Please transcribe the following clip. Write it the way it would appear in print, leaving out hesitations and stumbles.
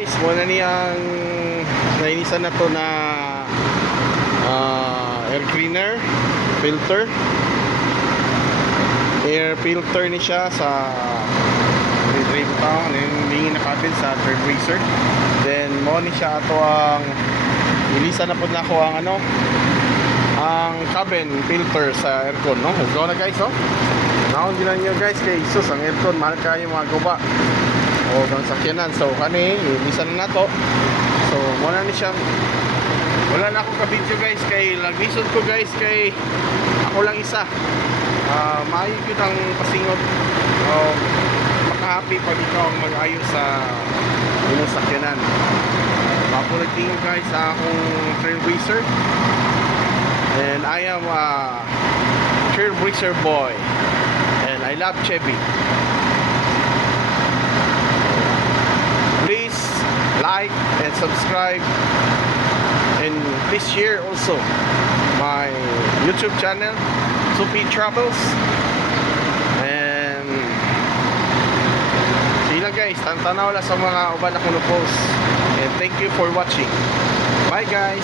guys, muna niyang nainisan na to na air cleaner filter, air filter ni siya sa retrieve town yung nakabin sa turboizer. Then mo ni siya ato ang ilisan na po na ko ang ang cabin filter sa aircon, no? Ito na guys, oh. Naon din nyo guys kay sus ang aircon mahal kayo mga guba o ang sakyanan. So kani ilisan na nato. So muna ni siya, wala na akong ka-video guys kay laglisod ko guys kay ako lang isa. Maayo yun ang pasingot, makahappy pag ikaw ang mag-ayos sa inyong sakyanan. Mapulag tingin guys sa akong trailblazer, and I am a trailblazer boy and I love Chevy. Please like and subscribe, and please share also my YouTube channel, Sophie Travels. And sila guys, tantanaw la sa mga uban akong post. And thank you for watching. Bye guys.